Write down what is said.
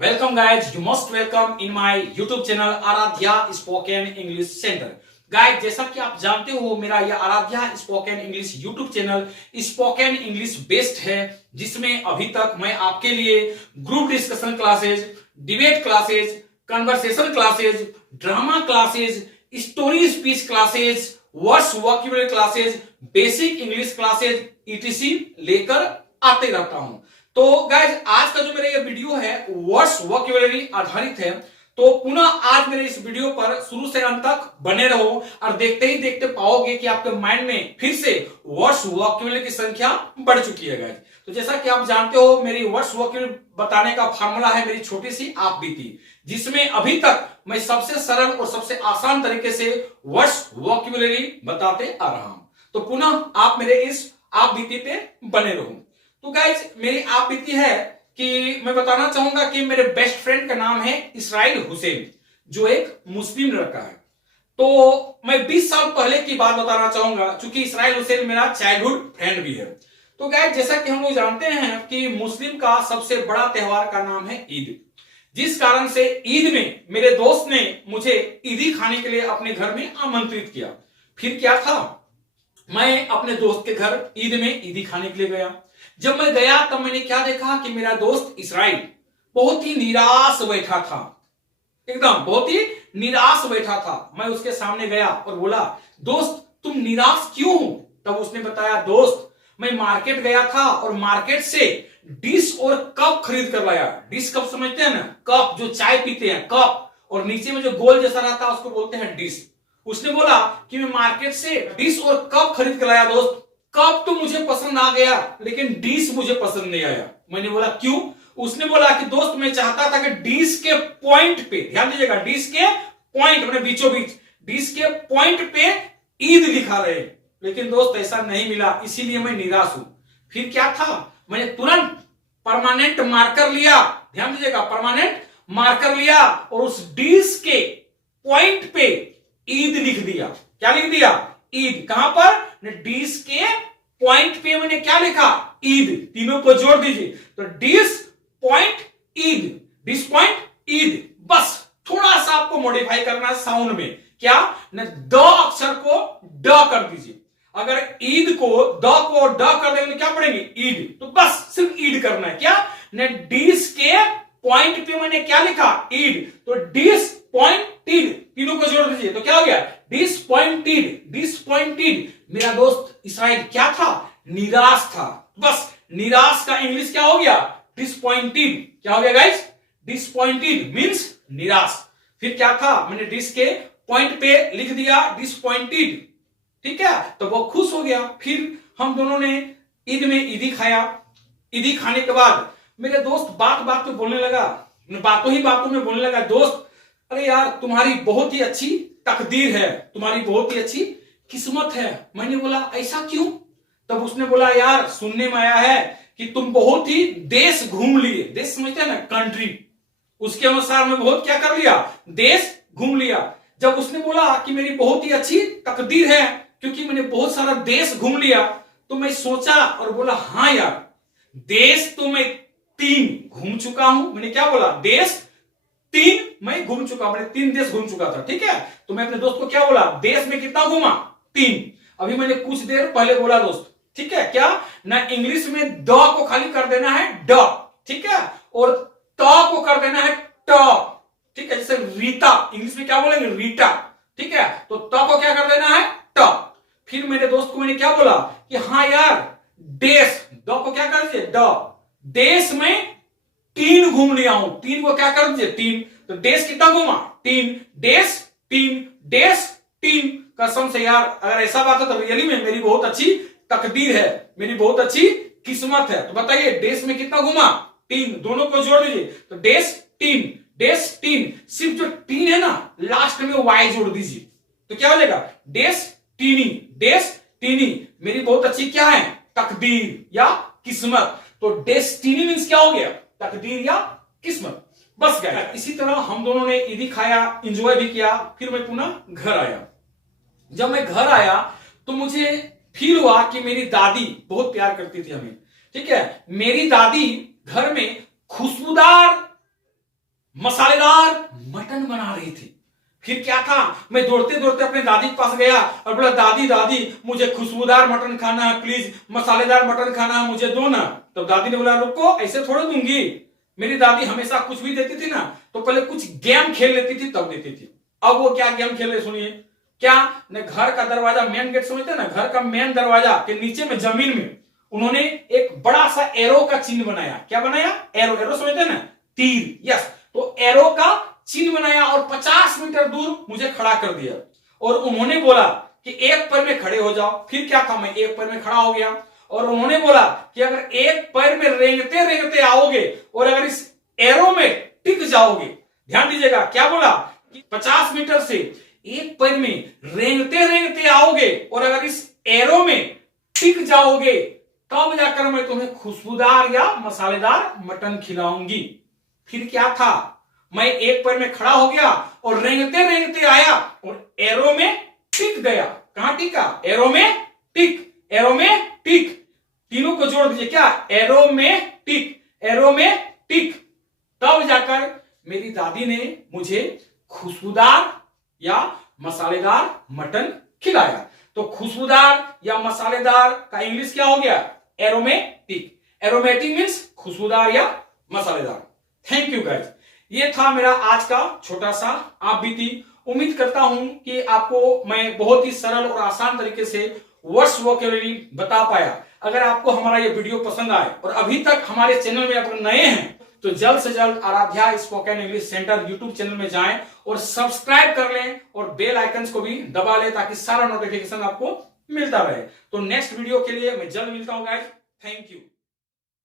Welcome guys, you most welcome in my YouTube channel Aradhya spoken English centre. Guys, जैसा कि आप जानते हो मेरा यह Aradhya spoken English YouTube channel spoken English based है, जिसमें अभी तक मैं आपके लिए group discussion classes, debate classes, conversation classes, drama classes, story speech classes, words vocabulary classes, basic English classes etc लेकर आते रहता हूं। तो गाइज, आज का जो मेरा ये वीडियो है वर्ड्स वोकैबुलरी आधारित है। तो पुनः आज मेरे इस वीडियो पर शुरू से अंत तक बने रहो और देखते ही देखते पाओगे कि आपके माइंड में फिर से वर्ड्स वोकैबुलरी की संख्या बढ़ चुकी है गाइज। तो जैसा कि आप जानते हो, मेरी वर्ड्स वोकैबुलरी बताने का फार्मूला है मेरी छोटी सी आप बीती, जिसमें अभी तक मैं सबसे सरल और सबसे आसान तरीके से वर्ड्स वोकैबुलरी बताते आ रहा हूं। तो पुनः आप मेरे इस आप बीती पे बने रहो। तो गाइज, मेरी आप बीती है कि मैं बताना चाहूंगा कि मेरे बेस्ट फ्रेंड का नाम है इसराइल हुसैन, जो एक मुस्लिम लड़का है। तो मैं 20 साल पहले की बात बताना चाहूंगा, क्योंकि इसराइल हुसैन मेरा चाइल्डहुड फ्रेंड भी है। तो गाइज, जैसा कि हम लोग जानते हैं कि मुस्लिम का सबसे बड़ा त्योहार का नाम है ईद, जिस कारण से ईद में मेरे दोस्त ने मुझे ईदी खाने के लिए अपने घर में आमंत्रित किया। फिर क्या था, मैं अपने दोस्त के घर ईद में ईदी खाने के लिए गया। जब मैं गया तब मैंने क्या देखा कि मेरा दोस्त इसराइल बहुत ही निराश बैठा था, एकदम बहुत ही निराश बैठा था। मैं उसके सामने गया और बोला, दोस्त तुम निराश क्यों हो? तब उसने बताया, दोस्त मैं मार्केट गया था और मार्केट से डिश और कप खरीद कर लाया। डिश कप समझते हैं ना, कप जो चाय पीते हैं कप, और नीचे में जो गोल जैसा रहता है उसको बोलते हैं डिश। उसने बोला कि मैं मार्केट से डिश और कप खरीद कर लाया दोस्त। कप तो मुझे पसंद आ गया, लेकिन डिश मुझे पसंद नहीं आया। मैंने बोला क्यों? उसने बोला कि दोस्त मैं चाहता था कि डिश के पॉइंट पे, ध्यान दीजिएगा, डिश के पॉइंट मैंने बीचों बीच डिश के पॉइंट पे ईद लिखा रहे, लेकिन दोस्त ऐसा नहीं मिला, इसीलिए मैं निराश हूं। फिर क्या था, मैंने तुरंत परमानेंट मार्कर लिया, ध्यान दीजिएगा, परमानेंट मार्कर लिया और उस डिश के पॉइंट पे ईद लिख दिया। क्या लिख दिया? ईद। कहां पर? डिश के पॉइंट पे मैंने क्या लिखा? ईद। तीनों को जोड़ दीजिए तो dish point Eid, dish point Eid. बस थोड़ा सा आपको मॉडिफाई करना है साउंड में। क्या? न द अक्षर को ड कर दीजिए। अगर ईद को द को ड कर देंगे तो क्या पढ़ेंगे? ईद। तो बस सिर्फ ईद करना है। क्या? न डिश के पॉइंट पे मैंने क्या लिखा? ईद। तो डिश पॉइंट ईद, तीनों को जोड़ दीजिए तो क्या हो गया? Disappointed, disappointed. मेरा दोस्त इसराइल क्या था? निराश था। बस निराश का इंग्लिश क्या हो गया? डिसपॉइंटेड। क्या हो गया गाइस? डिसपॉइंटेड मींस निराश। फिर क्या था, मैंने डिस के पॉइंट पे लिख दिया डिसपॉइंटेड, ठीक है, तो वो खुश हो गया। फिर हम दोनों ने ईद में ईदी खाया। ईदी खाने के बाद मेरे दोस्त बात बात पे बोलने लगा, बातों ही बातों में बोलने लगा, दोस्त अरे यार तुम्हारी बहुत ही अच्छी तकदीर है, तुम्हारी बहुत ही अच्छी किस्मत है। मैंने बोला ऐसा क्यों? तब उसने बोला, यार सुनने में आया है कि तुम बहुत ही देश घूम लिए। देश समझते हैं ना, कंट्री। उसके अनुसार मैं बहुत क्या कर लिया? देश घूम लिया। जब उसने बोला कि मेरी बहुत ही अच्छी तकदीर है क्योंकि मैंने बहुत सारा देश घूम लिया, तो मैं सोचा और बोला, हाँ यार देश तो मैं 3 घूम चुका हूं। मैंने क्या बोला? देश 3 मैं घूम चुका, मैंने 3 देश घूम चुका था, ठीक है। तो मैं अपने दोस्त को क्या बोला? देश में कितना घूमा? 3। अभी मैंने कुछ देर पहले बोला दोस्त, ठीक है। क्या ना, इंग्लिश में द को खाली कर देना है ड, ठीक है, और त को कर देना है ट, ठीक है। जैसे रीता, इंग्लिश में क्या बोलेंगे? रीटा, ठीक है। तो त को क्या कर देना है? ट। फिर मेरे दोस्त को मैंने क्या बोला कि हाँ यार देश, द को क्या कर दीजिए? ड। देश में 3 घूम लिया हूं। 3 को क्या कर दीजिए? 3। तो देश कितना घूमा? 3। देश 3, देश 3। कसम से यार, अगर ऐसा बात है तो रियली में मेरी बहुत अच्छी तकदीर है, मेरी बहुत अच्छी किस्मत है। तो बताइए देश में कितना घूमा? 3। दोनों को जोड़ दीजिए तो देश 3, देश 3। सिर्फ जो 3 है ना, लास्ट में वाई जोड़ दीजिए तो क्या हो जाएगा? देश 3, देश 3। मेरी बहुत अच्छी क्या है? तकदीर या किस्मत। तो डेस्टिनी मींस क्या हो गया? तकदीर या किस्मत। बस गया। इसी तरह हम दोनों ने ईदी खाया, एंजॉय भी किया। फिर मैं पुनः घर आया। जब मैं घर आया तो मुझे फील हुआ कि मेरी दादी बहुत प्यार करती थी हमें, ठीक है। मेरी दादी घर में खुशबूदार मसालेदार मटन बना रही थी। फिर क्या था, मैं दौड़ते दौड़ते अपने दादी के पास गया और बोला, दादी दादी मुझे खुशबूदार मटन खाना है, प्लीज मसालेदार मटन खाना है, मुझे दो ना। तो दादी ने बोला, रुको, ऐसे थोड़ा दूंगी। मेरी दादी हमेशा कुछ भी देती थी ना तो पहले कुछ गेम खेल लेती थी तब देती थी। अब वो क्या गेम खेल रहे सुनिए। क्या ने घर का दरवाजा, मेन गेट समझते हैं ना, घर का मेन दरवाजा के नीचे में जमीन में उन्होंने एक बड़ा सा एरो का चिन्ह बनाया। क्या बनाया? एरो। एरो समझते हैं ना, तीर। यस, तो एरो का चिन्ह बनाया और 50 मीटर दूर मुझे खड़ा कर दिया और उन्होंने बोला कि एक पैर में खड़े हो जाओ। फिर क्या था, मैं एक पैर में खड़ा हो गया और उन्होंने बोला कि अगर एक पैर में रेंगते रेंगते आओगे और अगर इस एरो में टिक जाओगे, ध्यान दीजिएगा क्या बोला कि 50 मीटर से एक पैर में रेंगते रेंगते आओगे और अगर इस एरो में टिक जाओगे तब जाकर मैं तुम्हें खुशबूदार या मसालेदार मटन खिलाऊंगी। फिर क्या था, मैं एक पैर में खड़ा हो गया और रेंगते रेंगते आया और एरो में टिक गया। कहां टिका? एरो में टिक, एरो में टिक। तीनों को जोड़ दीजिए, क्या? एरो में टिक, एरो में टिक। तब जाकर मेरी दादी ने मुझे खुशबूदार या मसालेदार मटन खिलाया। तो खुशबूदार या मसालेदार का इंग्लिश क्या हो गया? एरोमेटिक। एरोमेटिक मीन्स खुशबूदार या मसालेदार। थैंक यू गाइस, ये था मेरा आज का छोटा सा आप बीती। उम्मीद करता हूं कि आपको मैं बहुत ही सरल और आसान तरीके से वर्ड्स वोकैबुलरी बता पाया। अगर आपको हमारा ये वीडियो पसंद आए और अभी तक हमारे चैनल में आप नए हैं तो जल्द से जल्द Aradhya spoken English centre YouTube channel में जाएं और सब्सक्राइब कर लें और बेल आइकन्स को भी दबा लें ताकि सारा नोटिफिकेशन आपको मिलता रहे। तो नेक्स्ट वीडियो के लिए मैं जल्द मिलता हूं गाइस। Thank you.